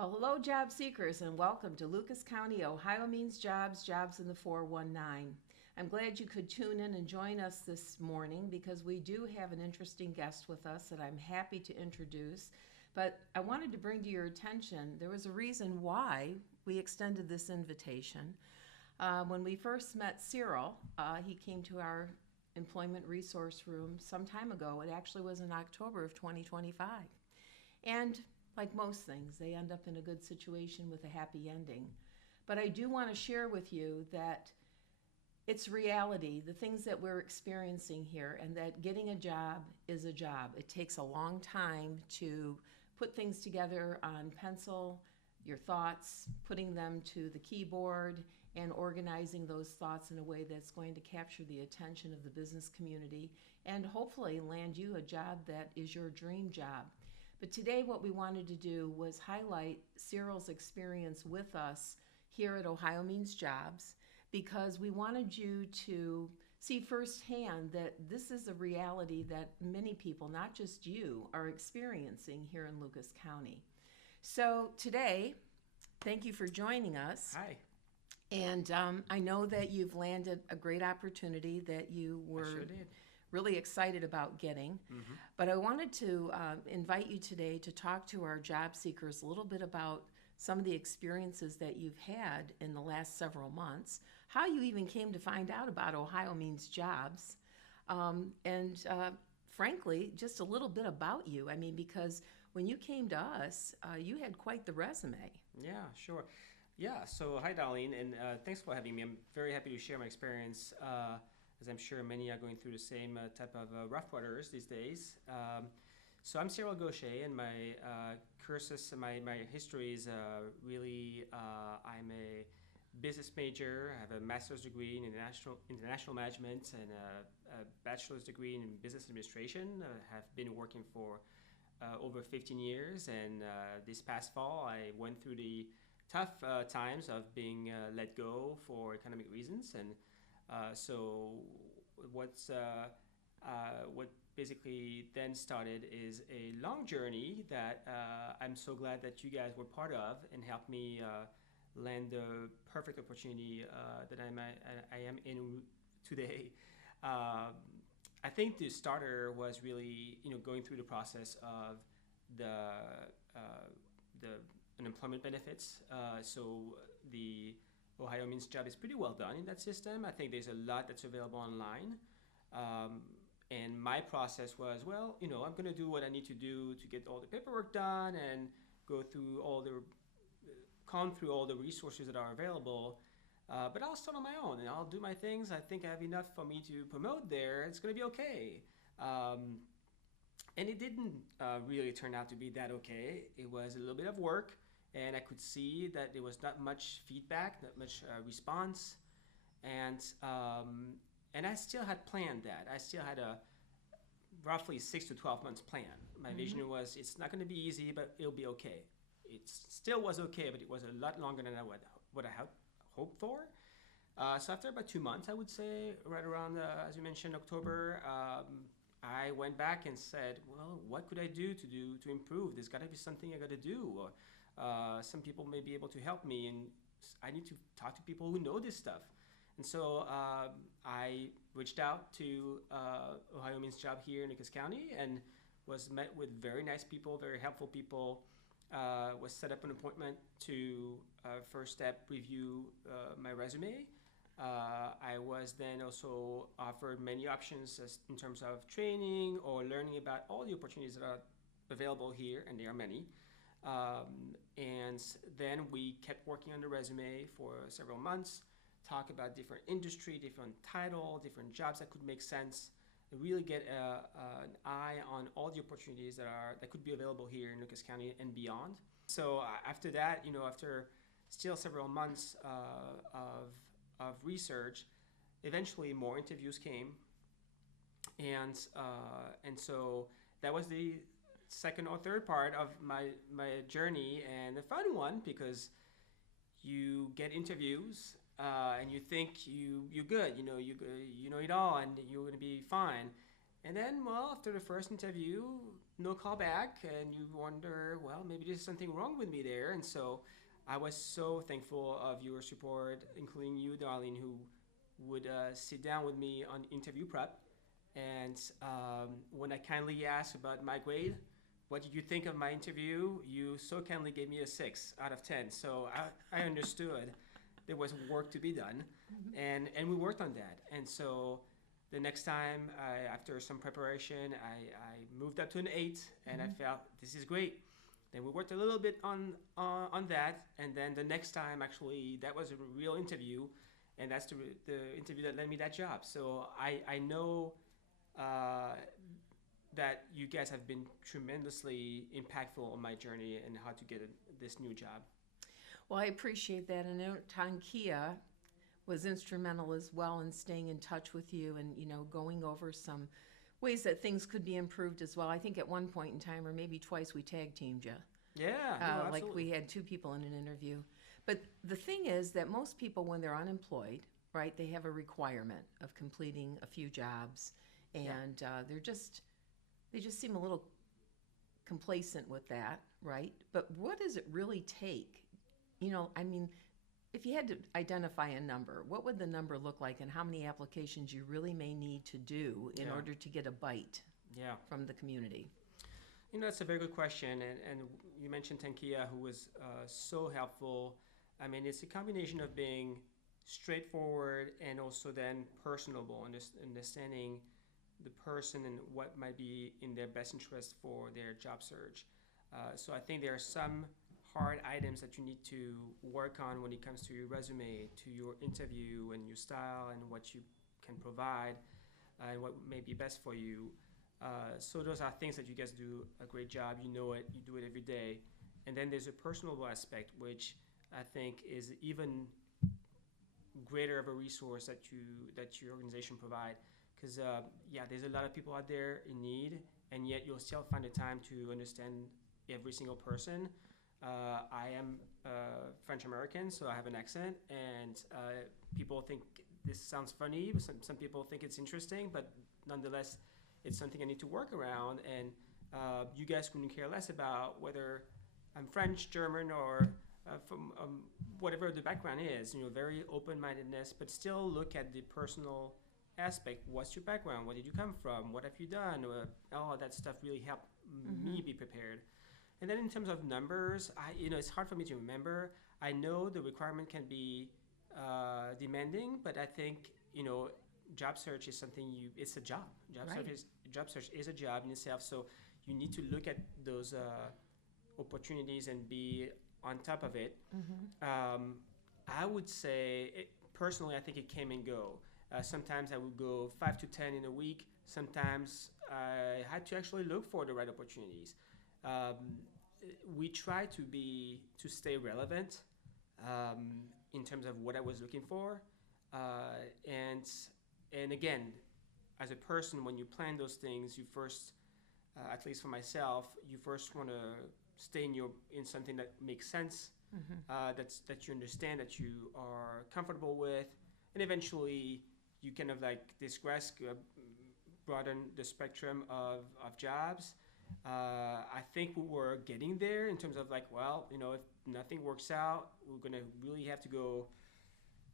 Well, hello, job seekers, and welcome to Lucas County, Ohio Means Jobs, Jobs in the 419. I'm glad you could tune in and join us this morning because we do have an interesting guest with us that I'm happy to introduce. But I wanted to bring to your attention, there was a reason why we extended this invitation. When we first met Cyril, he came to our employment resource room some time ago. It actually was in October of 2025. And like most things, they end up in a good situation with a happy ending. But I do want to share with you that it's reality, the things that we're experiencing here, and that getting a job is a job. It takes a long time to put things together on pencil, your thoughts, putting them to the keyboard, and organizing those thoughts in a way that's going to capture the attention of the business community and hopefully land you a job that is your dream job. But today what we wanted to do was highlight Cyril's experience with us here at Ohio Means Jobs because we wanted you to see firsthand that this is a reality that many people, not just you, are experiencing here in Lucas County. So today, thank you for joining us. Hi. And I know that you've landed a great opportunity that you I were sure did. really excited about getting. But I wanted to invite you today to talk to our job seekers a little bit about some of the experiences that you've had in the last several months, how you even came to find out about Ohio Means Jobs, and frankly, just a little bit about you. I mean, because when you came to us, you had quite the resume. Yeah, sure. Yeah, so hi, Darlene, and thanks for having me. I'm very happy to share my experience, as I'm sure many are going through the same type of rough waters these days. So I'm Cyril Gaucher, and my cursus, my history is really, I'm a business major. I have a master's degree in international management and a bachelor's degree in business administration. I have been working for over 15 years, and this past fall, I went through the tough times of being let go for economic reasons, and so what basically then started is a long journey that I'm so glad that you guys were part of and helped me land the perfect opportunity that I am in today. I think the starter was really, going through the process of the unemployment benefits. So the Ohio Means Job is pretty well done in that system. I think there's a lot that's available online. And my process was, well, I'm going to do what I need to do to get all the paperwork done and comb through all the resources that are available. But I'll start on my own and I'll do my things. I think I have enough for me to promote there. It's going to be okay. And it didn't really turn out to be that okay. It was a little bit of work, and I could see that there was not much feedback, not much response, and I still had planned that. I still had a roughly 6 to 12 months plan. My vision was it's not going to be easy, but it'll be okay. It still was okay, but it was a lot longer than what I had hoped for. So after about 2 months, I would say, right around, as you mentioned, October, I went back and said, well, what could I do to improve? There's got to be something I got to do. Some people may be able to help me, and I need to talk to people who know this stuff. And so I reached out to Ohio Means Job here in Lucas County and was met with very nice people, very helpful people. Was set up an appointment to first step review my resume. I was then also offered many options in terms of training or learning about all the opportunities that are available here, and there are many. And then we kept working on the resume for several months, talk about different industry, different title, different jobs that could make sense, and really get an eye on all the opportunities that could be available here in Lucas County and beyond. So after that, after still several months of research, eventually more interviews came, and so that was the second or third part of my journey, and the fun one, because you get interviews and you think you're good, you know it all, and you're going to be fine, And then, well, after the first interview, no call back, and you wonder, well, maybe there's something wrong with me there. And so I was so thankful of your support, including you, Darlene, who would sit down with me on interview prep. And when I kindly asked about my grade, what did you think of my interview? You so kindly gave me a 6 out of 10. So I understood there was work to be done, and we worked on that. And so the next time, after some preparation, I moved up to an 8, and I felt this is great. Then we worked a little bit on that, and then the next time, actually, that was a real interview, and that's the interview that led me that job. So I know that you guys have been tremendously impactful on my journey and how to get this new job. Well, I appreciate that. And I know Tankia was instrumental as well in staying in touch with you and, going over some ways that things could be improved as well. I think at one point in time, or maybe twice, we tag teamed you. Yeah, no, Like absolutely. we had 2 people in an interview. But the thing is that most people, when they're unemployed, right, they have a requirement of completing a few jobs, and they just seem a little complacent with that, right? But what does it really take? I mean, if you had to identify a number, what would the number look like, and how many applications you really may need to do in Yeah. order to get a bite Yeah. from the community? That's a very good question, and you mentioned Tankia, who was so helpful. I mean, it's a combination of being straightforward and also then personable, understanding the person and what might be in their best interest for their job search. So I think there are some hard items that you need to work on when it comes to your resume, to your interview, and your style, and what you can provide, and what may be best for you. So those are things that you guys do a great job. You know it. You do it every day. And then there's a personal aspect, which I think is even greater of a resource that your organization provide. Because there's a lot of people out there in need, and yet you'll still find the time to understand every single person. I am French American, so I have an accent, and people think this sounds funny. Some people think it's interesting, but nonetheless, it's something I need to work around. And you guys couldn't care less about whether I'm French, German, or from whatever the background is. Very open-mindedness, but still look at the personal aspect. What's your background? Where did you come from? What have you done? All of that stuff really helped me be prepared. And then in terms of numbers, it's hard for me to remember. I know the requirement can be demanding, but I think, job search is something it's a job. Right. Job search is a job in itself. So you need to look at those opportunities and be on top of it. I would say, personally, I think it came and go. Sometimes I would go 5 to 10 in a week. Sometimes I had to actually look for the right opportunities. We try to stay relevant in terms of what I was looking for, and again, as a person, when you plan those things, you first, at least for myself, you first want to stay in something that makes sense, that you understand, that you are comfortable with, and eventually you kind of like digress, broaden the spectrum of jobs. I think we were getting there in terms of like, if nothing works out, we're going to really have to go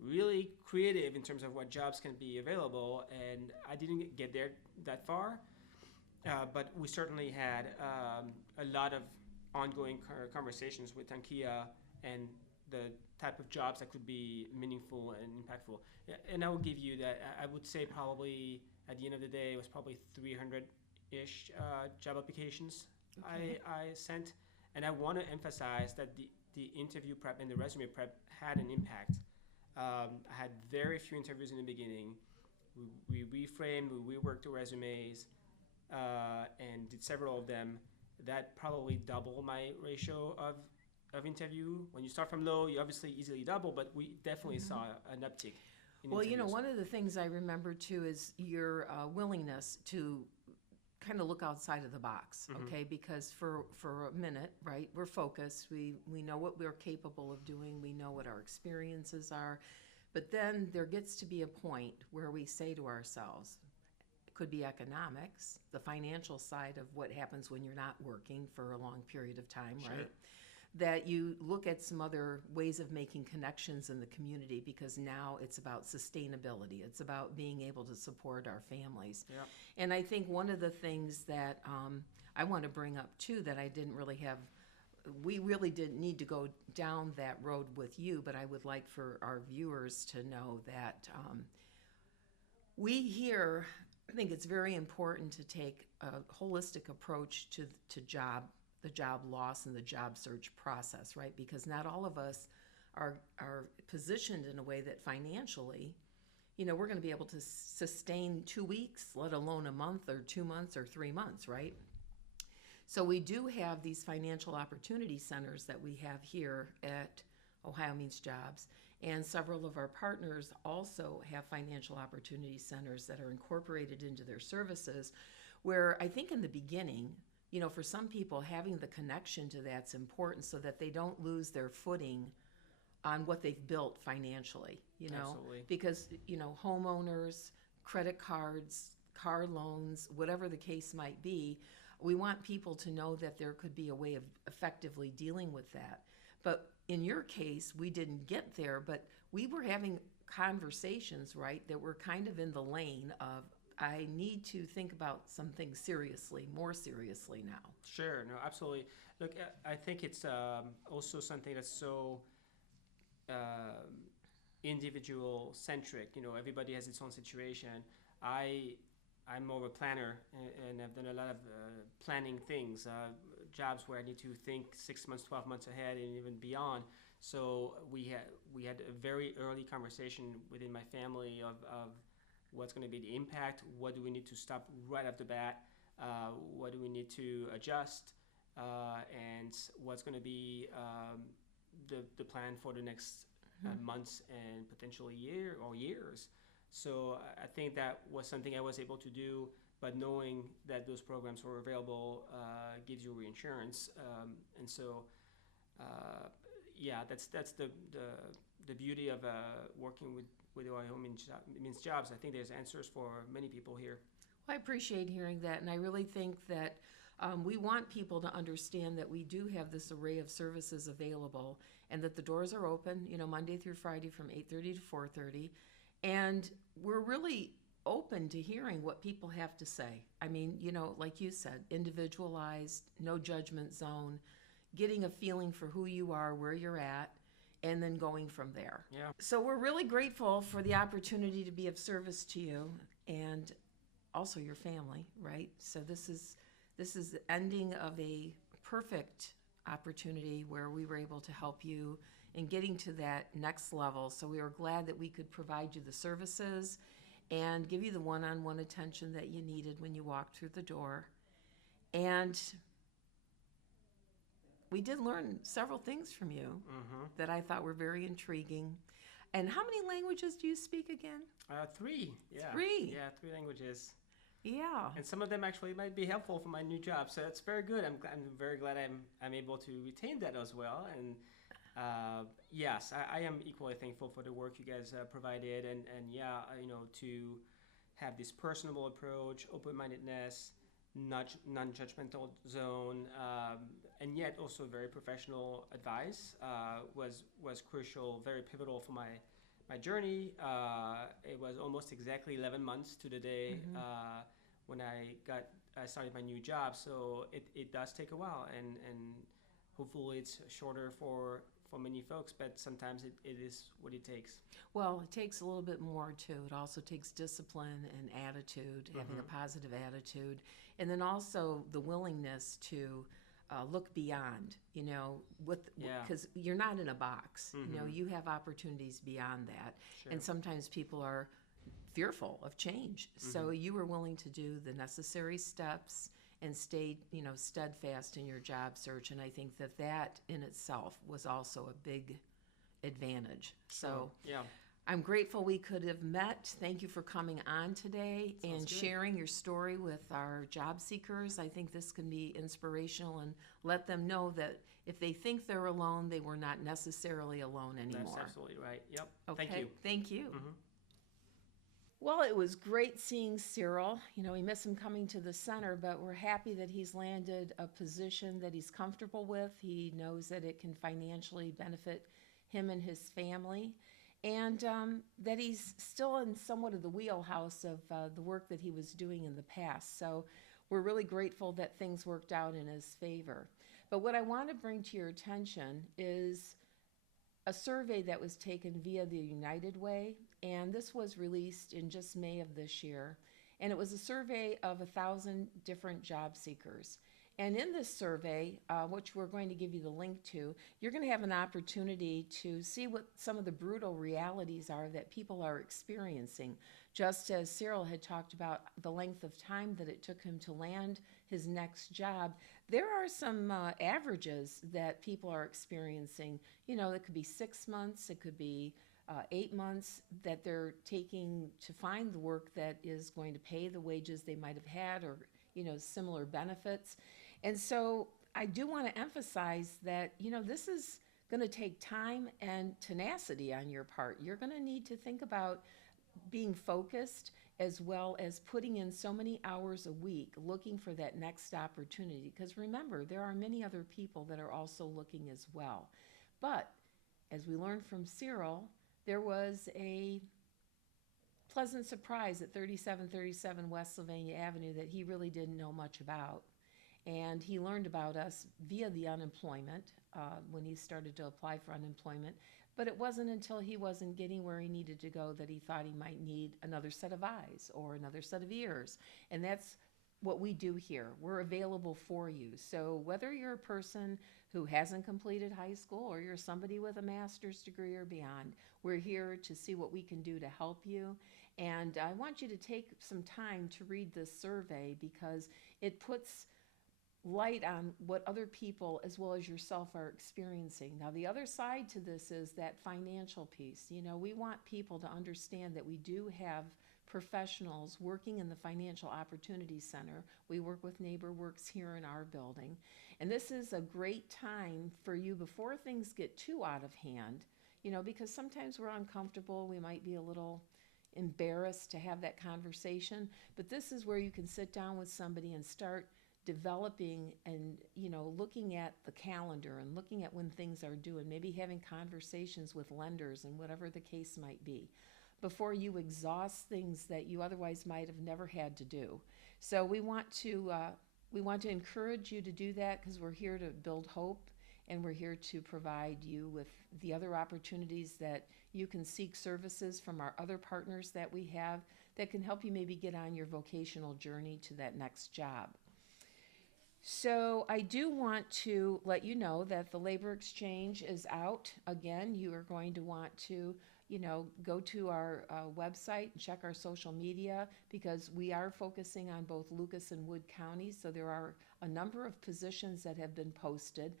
really creative in terms of what jobs can be available. And I didn't get there that far, but we certainly had a lot of ongoing conversations with Tankia and the type of jobs that could be meaningful and impactful. And I will give you that. I would say probably at the end of the day, it was probably 300-ish job applications I sent. And I want to emphasize that the interview prep and the resume prep had an impact. I had very few interviews in the beginning. We reframed, we reworked the resumes, and did several of them. That probably doubled my ratio of interview. When you start from low, you obviously easily double, but we definitely saw an uptick in Well, interviews. one of the things I remember too is your willingness to kind of look outside of the box, okay? Because for a minute, right, we're focused. We know what we're capable of doing. We know what our experiences are. But then there gets to be a point where we say to ourselves, could be economics, the financial side of what happens when you're not working for a long period of time, Sure. right? That you look at some other ways of making connections in the community, because now it's about sustainability. It's about being able to support our families. Yeah. And I think one of the things that I want to bring up too, that I didn't really have, we really didn't need to go down that road with you, but I would like for our viewers to know that we here, I think it's very important to take a holistic approach to the job loss and the job search process, right? Because not all of us are positioned in a way that financially, we're going to be able to sustain 2 weeks, let alone a month or 2 months or 3 months, right? So we do have these financial opportunity centers that we have here at Ohio Means Jobs, and several of our partners also have financial opportunity centers that are incorporated into their services, where I think in the beginning, for some people, having the connection to that's important so that they don't lose their footing on what they've built financially, Absolutely. because, homeowners, credit cards, car loans, whatever the case might be, we want people to know that there could be a way of effectively dealing with that. But in your case, we didn't get there, but we were having conversations, right, that were kind of in the lane of, I need to think about some things more seriously now. Sure. No, absolutely. Look, I think it's also something that's so individual centric. Everybody has its own situation. I'm more of a planner, and I've done a lot of planning things, jobs where I need to think 6 months, 12 months ahead, and even beyond. So we had a very early conversation within my family of what's going to be the impact, what do we need to stop right off the bat, what do we need to adjust, and what's going to be the plan for the next months and potentially years. So I think that was something I was able to do, but knowing that those programs were available gives you reinsurance, and so that's the beauty of working with OhioMeansJobs. I think there's answers for many people here. Well, I appreciate hearing that, and I really think that we want people to understand that we do have this array of services available, and that the doors are open, Monday through Friday from 8:30 to 4:30. And we're really open to hearing what people have to say. I mean, like you said, individualized, no judgment zone, getting a feeling for who you are, where you're at, and then going from there. Yeah. So we're really grateful for the opportunity to be of service to you and also your family, right? So this is the ending of a perfect opportunity where we were able to help you in getting to that next level. So we were glad that we could provide you the services and give you the one-on-one attention that you needed when you walked through the door. And we did learn several things from you that I thought were very intriguing. And how many languages do you speak again? 3. Yeah. 3? Yeah, 3 languages. Yeah. And some of them actually might be helpful for my new job, so that's very good. I'm very glad I'm able to retain that as well. And yes, I am equally thankful for the work you guys provided, and to have this personable approach, open-mindedness, non-judgmental zone, and yet also very professional advice was crucial, very pivotal for my journey. It was almost exactly 11 months to the day when I started my new job, so it does take a while, and hopefully it's shorter for many folks, but sometimes it is what it takes. Well, it takes a little bit more too. It also takes discipline and attitude, having a positive attitude, and then also the willingness to look beyond, because you're not in a box. You have opportunities beyond that. Sure. And sometimes people are fearful of change. So you were willing to do the necessary steps and stay, steadfast in your job search. And I think that in itself was also a big advantage. So yeah. I'm grateful we could have met. Thank you for coming on today and sharing your story with our job seekers. I think this can be inspirational and let them know that if they think they're alone, they were not necessarily alone anymore. That's absolutely right. Yep. Okay. Thank you. Thank you. Well, it was great seeing Cyril. You know, we miss him coming to the center, but we're happy that he's landed a position that he's comfortable with. He knows that it can financially benefit him and his family, and that he's still in somewhat of the wheelhouse of the work that he was doing in the past. So we're really grateful that things worked out in his favor. But what I want to bring to your attention is a survey that was taken via the United Way, and this was released in just May of this year. And it was a survey of 1,000 different job seekers. And in this survey, which we're going to give you the link to, you're going to have an opportunity to see what some of the brutal realities are that people are experiencing. Just as Cyril had talked about the length of time that it took him to land his next job, there are some averages that people are experiencing. You know, it could be 6 months, it could be 8 months that they're taking to find the work that is going to pay the wages they might have had, or, you know, similar benefits. And so I do want to emphasize that, you know, this is going to take time and tenacity on your part. You're going to need to think about being focused, as well as putting in so many hours a week looking for that next opportunity. Because remember, there are many other people that are also looking as well. But as we learned from Cyril, there was a pleasant surprise at 3737 West Sylvania Avenue that he really didn't know much about. And he learned about us via the unemployment when he started to apply for unemployment. But it wasn't until he wasn't getting where he needed to go that he thought he might need another set of eyes or another set of ears. And that's what we do here. We're available for you. So whether you're a person who hasn't completed high school or you're somebody with a master's degree or beyond, we're here to see what we can do to help you. And I want you to take some time to read this survey, because it puts light on what other people as well as yourself are experiencing. Now, the other side to this is that financial piece. You know, we want people to understand that we do have professionals working in the Financial Opportunity Center. We work with NeighborWorks here in our building. And this is a great time for you before things get too out of hand, you know, because sometimes we're uncomfortable. We might be a little embarrassed to have that conversation. But this is where you can sit down with somebody and start developing and, you know, looking at the calendar and looking at when things are due, and maybe having conversations with lenders and whatever the case might be, before you exhaust things that you otherwise might have never had to do. So we want to encourage you to do that, because we're here to build hope, and we're here to provide you with the other opportunities that you can seek services from our other partners that we have that can help you maybe get on your vocational journey to that next job. So I do want to let you know that the labor exchange is out. Again, you are going to want to, you know, go to our website and check our social media, because we are focusing on both Lucas and Wood counties. So there are a number of positions that have been posted.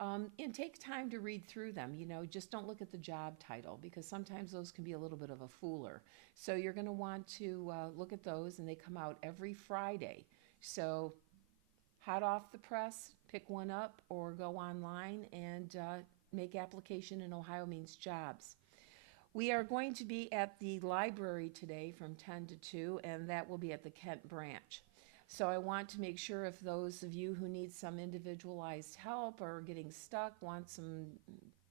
And take time to read through them. You know, just don't look at the job title, because sometimes those can be a little bit of a fooler. So you're going to want to look at those, and they come out every Friday. So hot off the press, pick one up or go online and make application in OhioMeansJobs. We are going to be at the library today from 10 to 2, and that will be at the Kent branch. So I want to make sure, if those of you who need some individualized help or are getting stuck, want some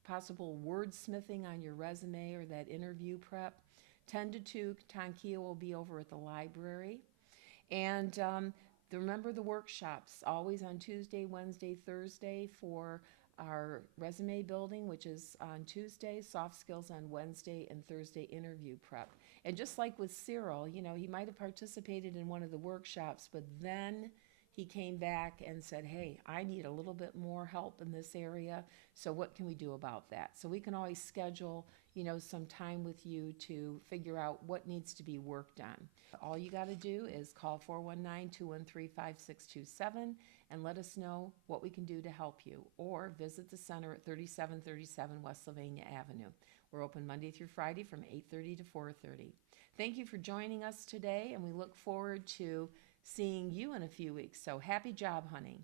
possible wordsmithing on your resume or that interview prep, 10 to 2, Tonkia will be over at the library. And remember the workshops, always on Tuesday, Wednesday, Thursday for our resume building, which is on Tuesday, soft skills on Wednesday, and Thursday interview prep. And just like with Cyril, you know, he might have participated in one of the workshops, but then he came back and said, hey, I need a little bit more help in this area, so what can we do about that? So we can always schedule, you know, some time with you to figure out what needs to be worked on. All you got to do is call 419-213-5627 and let us know what we can do to help you, or visit the center at 3737 West Sylvania Avenue. We're open Monday through Friday from 8:30 to 4:30. Thank you for joining us today, and we look forward to seeing you in a few weeks. So happy job hunting.